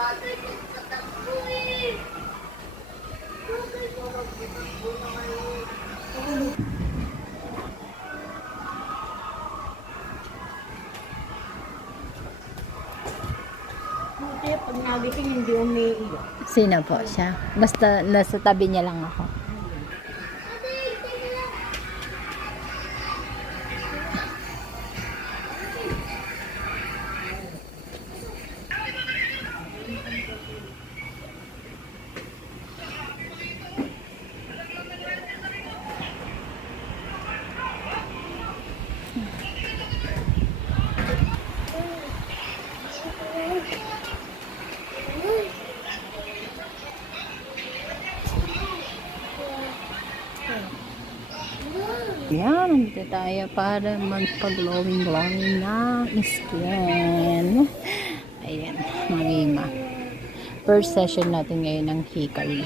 Buti pag nagising hindi umiiyak. Sino po siya? Basta nasa tabi niya lang ako. Yan, nandito tayo para magpa-glowing na skin. Ayan, mamima. First session natin ngayon ng hikay.